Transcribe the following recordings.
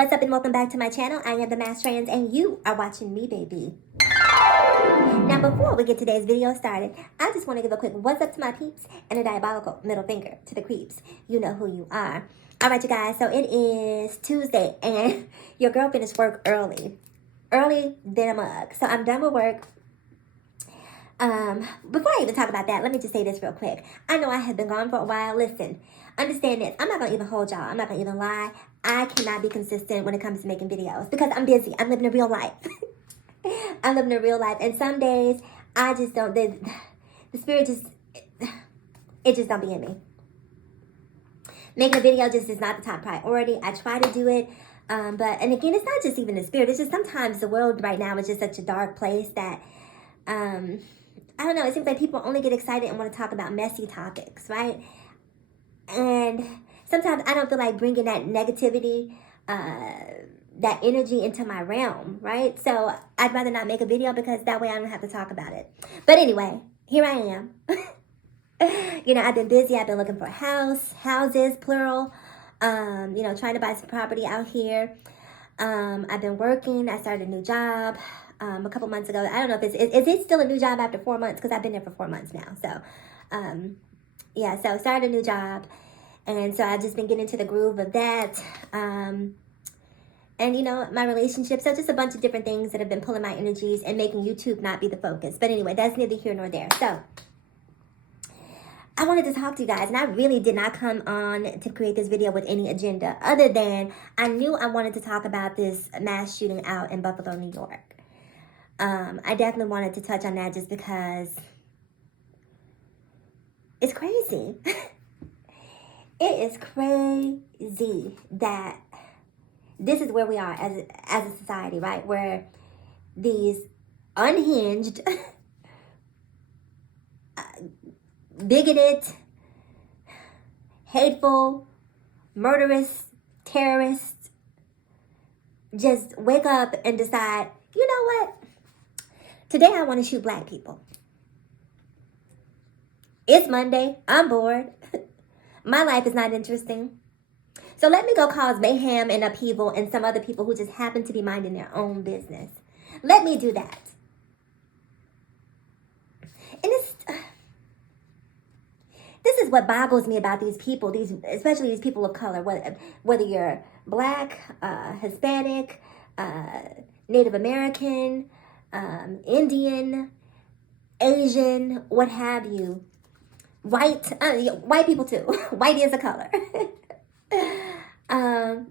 what's up and welcome back to my channel. I am the Mass Trans and you are watching me, baby. Now, before we get today's video started, I just want to give a quick what's up to my peeps and a diabolical middle finger to the creeps. You know who you are. All right, you guys, so it is Tuesday and your girl finished work early than a mug. So I'm done with work. Before I even talk about that, let me just say this real quick. I know I have been gone for a while. Listen, understand this. I'm not going to even hold y'all. I'm not going to even lie. I cannot be consistent when it comes to making videos because I'm busy. I'm living a real life. I'm living a real life. And some days, I just don't, the spirit just, it just don't be in me. Making a video just is not the top priority. I try to do it. And again, it's not just even the spirit. It's just sometimes the world right now is just such a dark place that, I don't know, it seems like people only get excited and want to talk about messy topics, right? And sometimes I don't feel like bringing that negativity, that energy into my realm, right? So I'd rather not make a video because that way I don't have to talk about it. But anyway, here I am. You know, I've been busy. I've been looking for houses, plural, you know, trying to buy some property out here. I've been working. I started a new job. A couple months ago. I don't know if is it still a new job after 4 months? Because I've been there for 4 months now. So, yeah, so started a new job. And so I've just been getting into the groove of that. And, you know, my relationship. So just a bunch of different things that have been pulling my energies and making YouTube not be the focus. But anyway, that's neither here nor there. So, I wanted to talk to you guys. And I really did not come on to create this video with any agenda. Other than I knew I wanted to talk about this mass shooting out in Buffalo, New York. I definitely wanted to touch on that just because it's crazy. It is crazy that this is where we are as a society, right? Where these unhinged, bigoted, hateful, murderous, terrorists just wake up and decide, you know what? Today I want to shoot black people. It's Monday. I'm bored. My life is not interesting. So let me go cause mayhem and upheaval and some other people who just happen to be minding their own business. Let me do that. And this is what boggles me about these people, especially these people of color, whether you're black, Hispanic, Native American, Indian, Asian, what have you, white people too. White is a color. I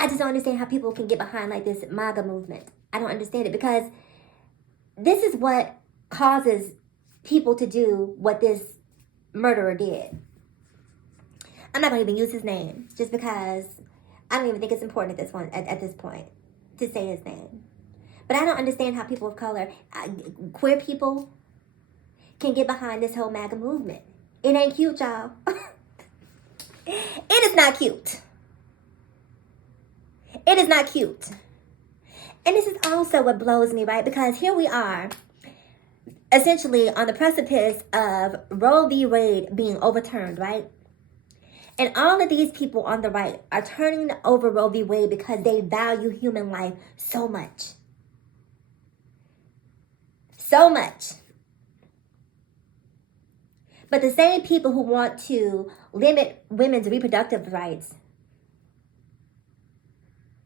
just don't understand how people can get behind like this MAGA movement. I don't understand it because this is what causes people to do what this murderer did. I'm not going to even use his name just because I don't even think it's important at this point to say his name. But I don't understand how people of color, queer people, can get behind this whole MAGA movement. It ain't cute, y'all. It is not cute. It is not cute. And this is also what blows me, right? Because here we are, essentially on the precipice of Roe v. Wade being overturned, right? And all of these people on the right are turning over Roe v. Wade because they value human life so much. So much. But the same people who want to limit women's reproductive rights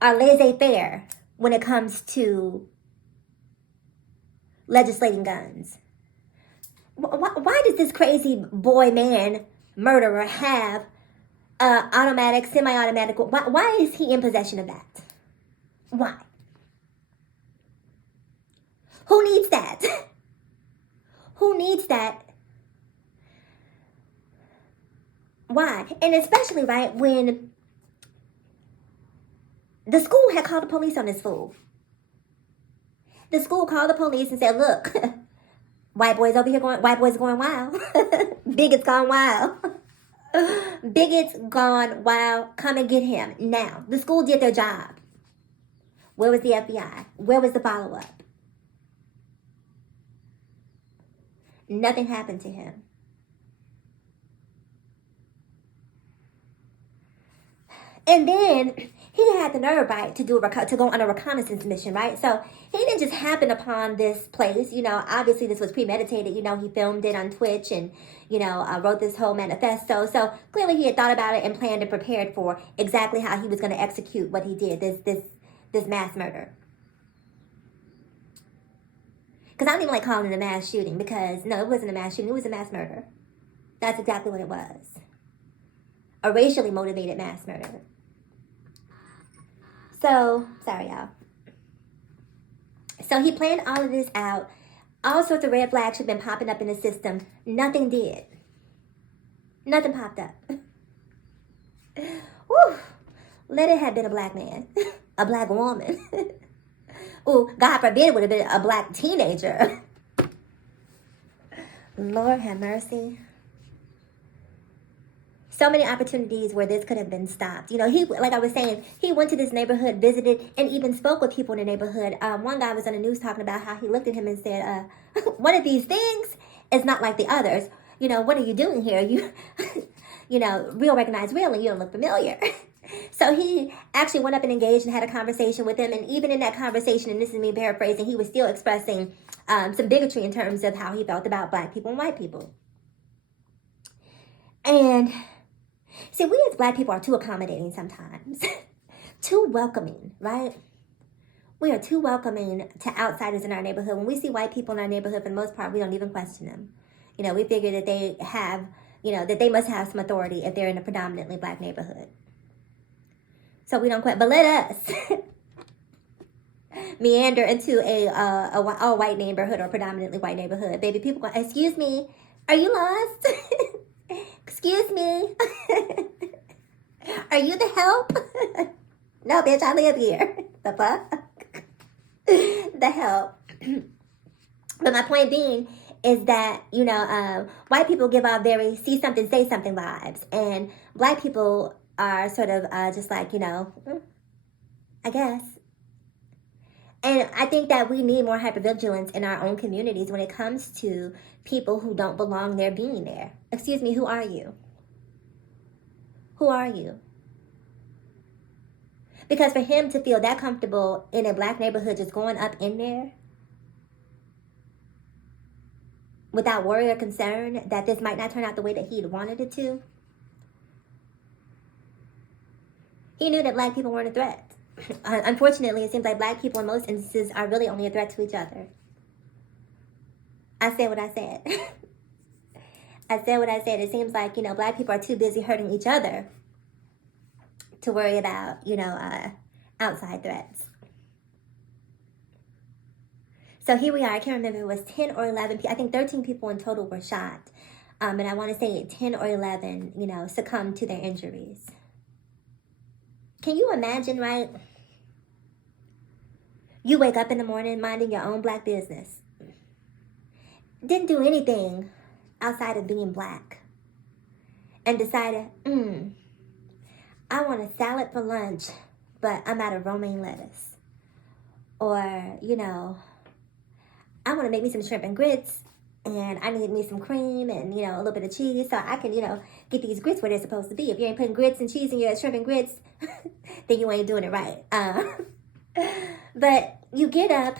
are laissez-faire when it comes to legislating guns. Why does this crazy boy man murderer have automatic, semi-automatic? Why is he in possession of that? Why? Who needs that? Who needs that? Why? And especially, right, when the school had called the police on this fool. The school called the police and said, look, white boys going wild. Bigots gone wild. Bigots gone wild. Come and get him. Now, the school did their job. Where was the FBI? Where was the follow-up? Nothing happened to him. And then he had the nerve, right, to go on a reconnaissance mission, right? So he didn't just happen upon this place. Obviously this was premeditated. He filmed it on Twitch and, wrote this whole manifesto. So clearly he had thought about it and planned and prepared for exactly how he was going to execute what he did, this mass murder. Because I don't even like calling it a mass shooting because, no, it wasn't a mass shooting. It was a mass murder. That's exactly what it was. A racially motivated mass murder. So, sorry, y'all. So he planned all of this out. All sorts of red flags had been popping up in the system. Nothing did. Nothing popped up. Whew. Let it have been a black man. A black woman. Oh, God forbid it would have been a black teenager. Lord have mercy. So many opportunities where this could have been stopped. Like I was saying, he went to this neighborhood, visited, and even spoke with people in the neighborhood. One guy was on the news talking about how he looked at him and said, one of these things is not like the others. What are you doing here? Real recognize real, and you don't look familiar. So he actually went up and engaged and had a conversation with him. And even in that conversation, and this is me paraphrasing, he was still expressing some bigotry in terms of how he felt about black people and white people. And see, we as black people are too accommodating sometimes. Too welcoming, right? We are too welcoming to outsiders in our neighborhood. When we see white people in our neighborhood, for the most part, we don't even question them. We figure that they have, that they must have some authority if they're in a predominantly black neighborhood. So we don't quit. But let us meander into a all-white neighborhood or predominantly white neighborhood. Baby, people go, excuse me, are you lost? Excuse me. Are you the help? No, bitch, I live here. The fuck? The help. But my point being is that, white people give off very see something, say something vibes. And black people are sort of just like, I guess. And I think that we need more hypervigilance in our own communities when it comes to people who don't belong there being there. Excuse me, who are you? Who are you? Because for him to feel that comfortable in a black neighborhood just going up in there without worry or concern that this might not turn out the way that he'd wanted it to, he knew that black people weren't a threat. Unfortunately, it seems like black people in most instances are really only a threat to each other. I said what I said. I said what I said. It seems like, black people are too busy hurting each other to worry about, outside threats. So here we are. I can't remember if it was 10 or 11 people. I think 13 people in total were shot. And I want to say 10 or 11, succumbed to their injuries. Can you imagine, right? You wake up in the morning minding your own black business. Didn't do anything outside of being black. And decided, I want a salad for lunch, but I'm out of romaine lettuce. Or, I want to make me some shrimp and grits, and I need me some cream and, a little bit of cheese so I can, get these grits where they're supposed to be. If you ain't putting grits and cheese in your shrimp and grits, then you ain't doing it right. But you get up,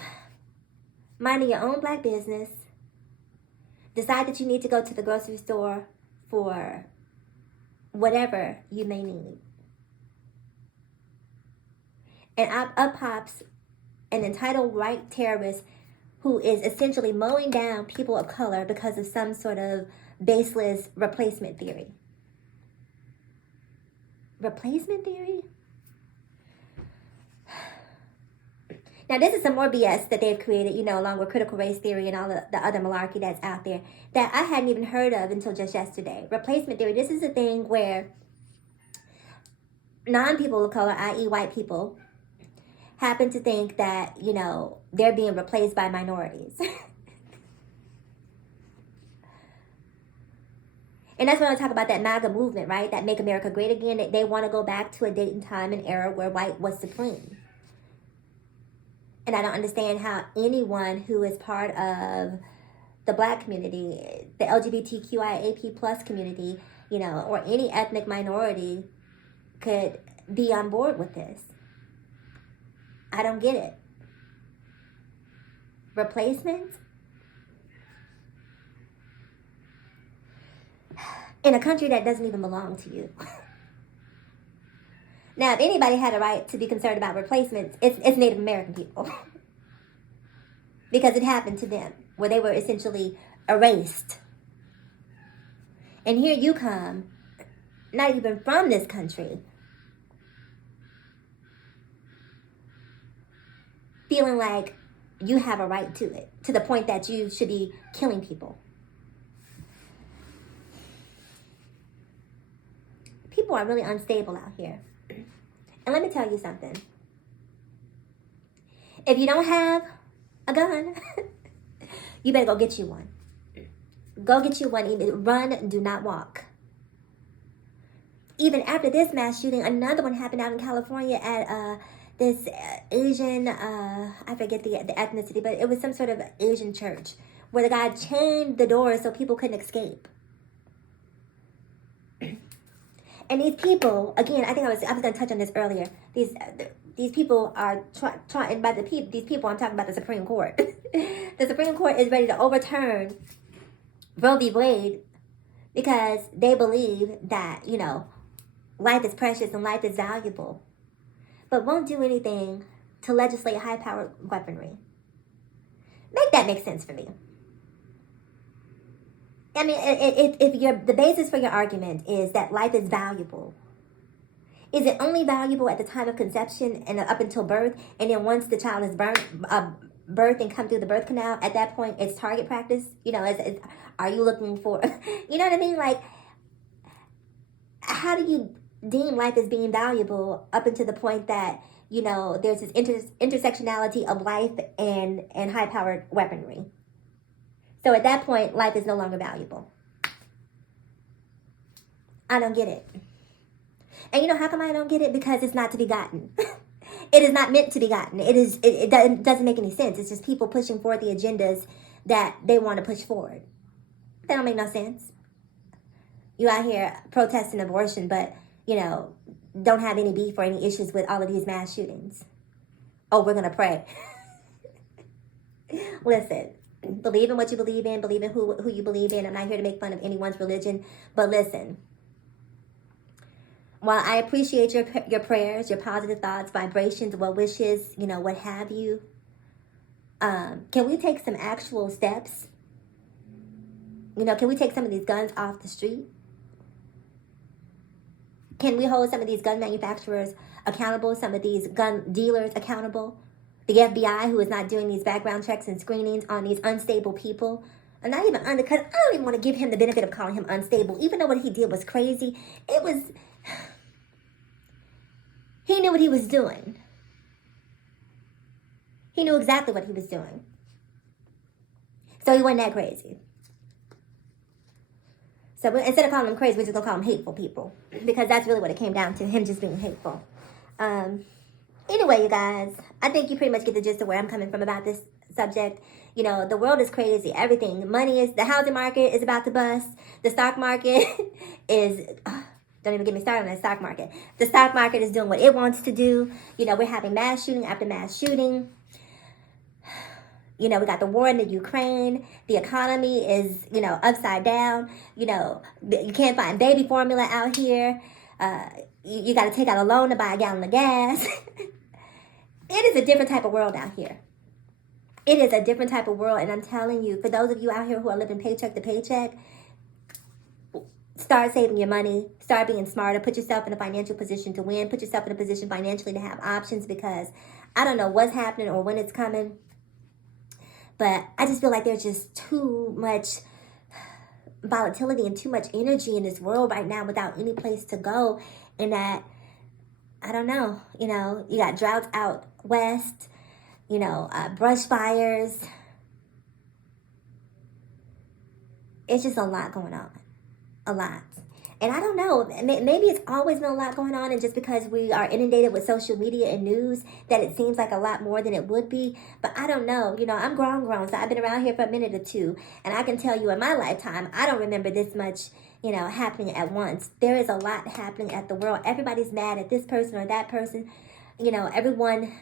minding your own black business, decide that you need to go to the grocery store for whatever you may need. And up pops an entitled white terrorist who is essentially mowing down people of color because of some sort of baseless replacement theory. Replacement theory? Now, this is some more BS that they've created, along with critical race theory and all the other malarkey that's out there that I hadn't even heard of until just yesterday. Replacement theory, this is a thing where non-people of color, i.e. white people, happen to think that, they're being replaced by minorities. And that's when I talk about that MAGA movement, right? That Make America Great Again. They want to go back to a date and time and era where white was supreme. And I don't understand how anyone who is part of the black community, the LGBTQIAP+ community, or any ethnic minority could be on board with this. I don't get it. Replacement? In a country that doesn't even belong to you. Now, if anybody had a right to be concerned about replacements, it's Native American people. Because it happened to them, where they were essentially erased. And here you come, not even from this country, feeling like you have a right to it, to the point that you should be killing people. People are really unstable out here. And let me tell you something. If you don't have a gun, you better go get you one. Go get you one. Run, do not walk. Even after this mass shooting, another one happened out in California at this Asian, I forget the ethnicity, but it was some sort of Asian church where the guy chained the doors so people couldn't escape. And these people, again, I was going to touch on this earlier. These people are trying, by these people, I'm talking about the Supreme Court. The Supreme Court is ready to overturn Roe v. Wade because they believe that, life is precious and life is valuable, but won't do anything to legislate high-powered weaponry. Make that make sense for me. I mean, if the basis for your argument is that life is valuable, is it only valuable at the time of conception and up until birth, and then once the child is birth and come through the birth canal, at that point it's target practice? Are you looking for, you know what I mean? Like, how do you deem life as being valuable up until the point that, there's this intersectionality of life and high-powered weaponry? So at that point, life is no longer valuable. I don't get it. And how come I don't get it? Because it's not to be gotten. It is not meant to be gotten. It doesn't make any sense. It's just people pushing forward the agendas that they want to push forward. That don't make no sense. You out here protesting abortion, but, don't have any beef or any issues with all of these mass shootings. Oh, we're going to pray. Listen. Believe in what you believe in. Believe in who you believe in. I'm not here to make fun of anyone's religion. But listen. While I appreciate your prayers, your positive thoughts, vibrations, well wishes, what have you, can we take some actual steps? Can we take some of these guns off the street? Can we hold some of these gun manufacturers accountable? Some of these gun dealers accountable? The FBI, who is not doing these background checks and screenings on these unstable people. And not even because I don't even want to give him the benefit of calling him unstable, even though what he did was crazy. He knew what he was doing. He knew exactly what he was doing. So he wasn't that crazy. So instead of calling him crazy, we're just going to call him hateful people. Because that's really what it came down to, him just being hateful. Anyway, you guys, I think you pretty much get the gist of where I'm coming from about this subject. The world is crazy. Everything. The housing market is about to bust. The stock market is, don't even get me started on the stock market. The stock market is doing what it wants to do. We're having mass shooting after mass shooting. We got the war in the Ukraine. The economy is, upside down. You can't find baby formula out here. You got to take out a loan to buy a gallon of gas. It is a different type of world out here. It is a different type of world. And I'm telling you, for those of you out here who are living paycheck to paycheck, start saving your money. Start being smarter. Put yourself in a financial position to win. Put yourself in a position financially to have options, because I don't know what's happening or when it's coming. But I just feel like there's just too much volatility and too much energy in this world right now without any place to go. And that, I don't know, you got droughts out west, brush fires. It's just a lot going on. A lot. And I don't know, maybe it's always been a lot going on, and just because we are inundated with social media and news, that it seems like a lot more than it would be. But I don't know. I'm grown, so I've been around here for a minute or two, and I can tell you in my lifetime, I don't remember this much, happening at once. There is a lot happening at the world. Everybody's mad at this person or that person. Everyone,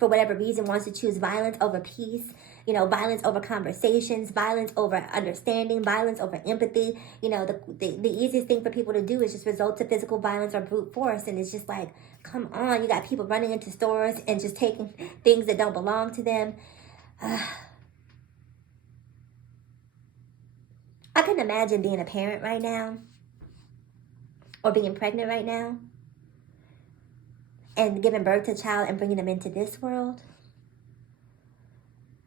for whatever reason, wants to choose violence over peace. Violence over conversations, violence over understanding, violence over empathy. The easiest thing for people to do is just resort to physical violence or brute force. And it's just like, come on, you got people running into stores and just taking things that don't belong to them. I couldn't imagine being a parent right now, or being pregnant right now, and giving birth to a child and bringing them into this world.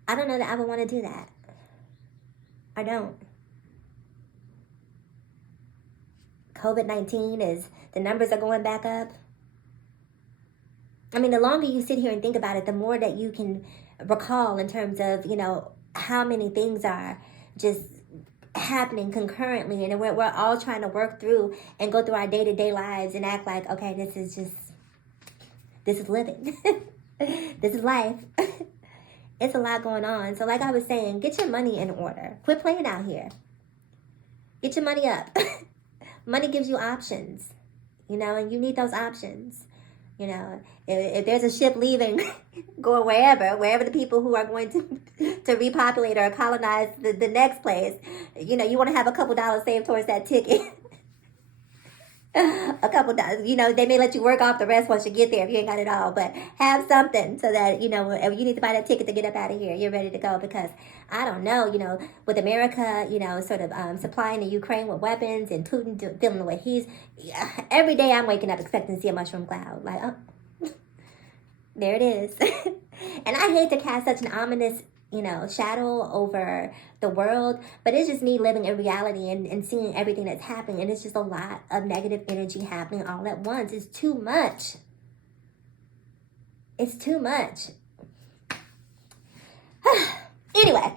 I don't know that I would want to do that. I don't. COVID-19 is, the numbers are going back up. I mean, the longer you sit here and think about it, the more that you can recall in terms of, how many things are just happening concurrently, and we're all trying to work through and go through our day-to-day lives and act like, okay, this is living. This is life. It's a lot going on. So like I was saying, get your money in order. Quit playing out here. Get your money up. Money gives you options, and you need those options. If there's a ship leaving, going wherever the people who are going to repopulate or colonize the next place, you want to have a couple dollars saved towards that ticket. A couple dollars, they may let you work off the rest once you get there if you ain't got it all, but have something so that, if you need to buy that ticket to get up out of here, you're ready to go. Because I don't know, with America, sort of supplying the Ukraine with weapons, and Putin dealing the way he's, every day I'm waking up expecting to see a mushroom cloud. Like, oh, there it is. And I hate to cast such an ominous shadow over the world, but it's just me living in reality and seeing everything that's happening, and it's just a lot of negative energy happening all at once. It's too much. It's too much. Anyway,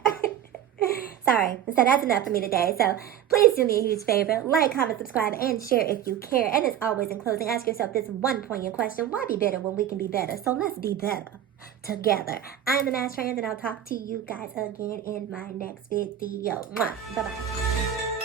sorry. So that's enough for me today. So please do me a huge favor. Like, comment, subscribe, and share if you care. And as always, in closing, ask yourself this one poignant question. Why be better when we can be better? So let's be better together. I'm the Mass Trans, and I'll talk to you guys again in my next video. Bye-bye.